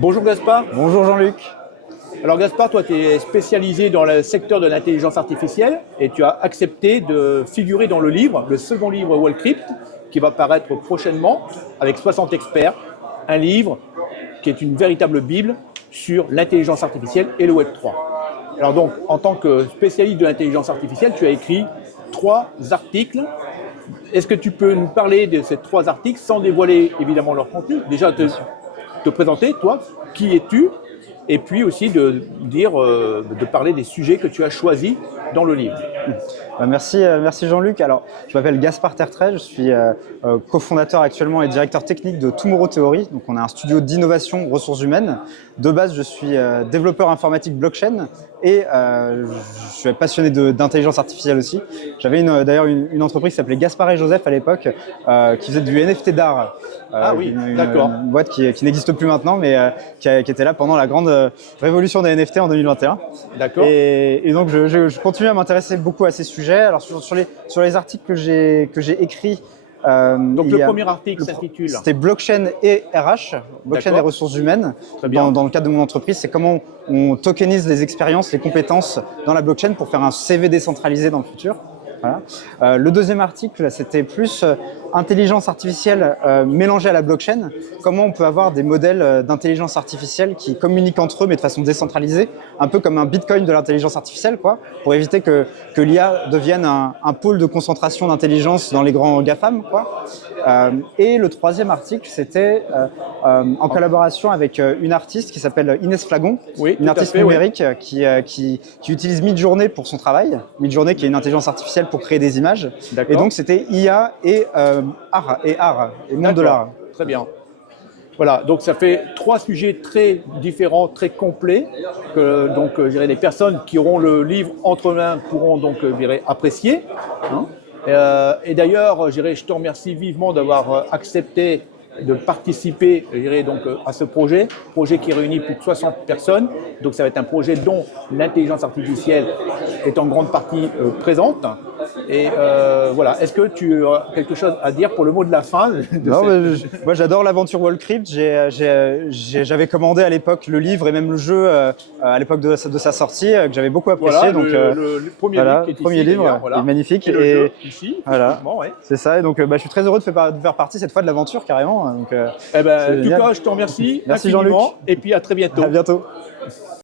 Bonjour Gaspard. Bonjour Jean-Luc. Alors Gaspard, toi tu es spécialisé dans le secteur de l'intelligence artificielle et tu as accepté de figurer dans le livre, le second livre Wallcrypt, qui va paraître prochainement avec 60 experts. Un livre qui est une véritable bible sur l'intelligence artificielle et le Web3. Alors donc, en tant que spécialiste de l'intelligence artificielle, tu as écrit 3 articles. Est-ce que tu peux nous parler de ces 3 articles sans dévoiler évidemment leur contenu? Déjà te présenter, toi, qui es-tu? Et puis aussi de parler des sujets que tu as choisis dans le livre. Merci Jean-Luc. Alors, je m'appelle Gaspard Tertrais, je suis cofondateur actuellement et directeur technique de Tomorrow Theory. Donc, on a un studio d'innovation ressources humaines. De base, je suis développeur informatique blockchain et je suis passionné d'intelligence artificielle aussi. J'avais d'ailleurs une entreprise qui s'appelait Gaspard et Joseph à l'époque, qui faisait du NFT d'art. D'accord. Une boîte qui n'existe plus maintenant, mais qui était là pendant la grande révolution des NFT en 2021. D'accord. Et donc, je continue à m'intéresser beaucoup à ces sujets. Alors, sur les articles que j'ai écrits, donc le premier article s'intitule. C'était blockchain et RH, blockchain et ressources humaines. Dans le cadre de mon entreprise, c'est comment on tokenise les expériences, les compétences dans la blockchain pour faire un CV décentralisé dans le futur. Voilà. Le deuxième article, c'était plus intelligence artificielle mélangée à la blockchain. Comment on peut avoir des modèles d'intelligence artificielle qui communiquent entre eux, mais de façon décentralisée, un peu comme un bitcoin de l'intelligence artificielle, quoi, pour éviter que l'IA devienne un pôle de concentration d'intelligence dans les grands GAFAM, quoi. Et le troisième article, c'était en collaboration avec une artiste qui s'appelle Inès Flagon, une artiste numérique qui utilise Midjourney pour son travail. Midjourney qui est une intelligence artificielle pour créer des images. Et donc, c'était IA et art et monde de l'art. Très bien. Voilà, donc ça fait 3 sujets très différents, très complets, que donc je dirais les personnes qui auront le livre entre mains pourront donc apprécier. Et d'ailleurs, je te remercie vivement d'avoir accepté de participer donc, à ce projet qui réunit plus de 60 personnes. Donc ça va être un projet dont l'intelligence artificielle est en grande partie présente. Et voilà, est-ce que tu as quelque chose à dire pour le mot de la fin? Moi j'adore l'aventure Wallcrypt. J'avais commandé à l'époque le livre et même le jeu à l'époque de sa sortie, que j'avais beaucoup apprécié. Voilà, donc, le premier livre voilà. Est magnifique. Et le jeu ici, voilà. Ouais. C'est ça, et donc je suis très heureux de faire partie cette fois de l'aventure carrément. Donc, en tout cas, je te remercie. Merci Jean-Luc. Et puis à très bientôt. À bientôt.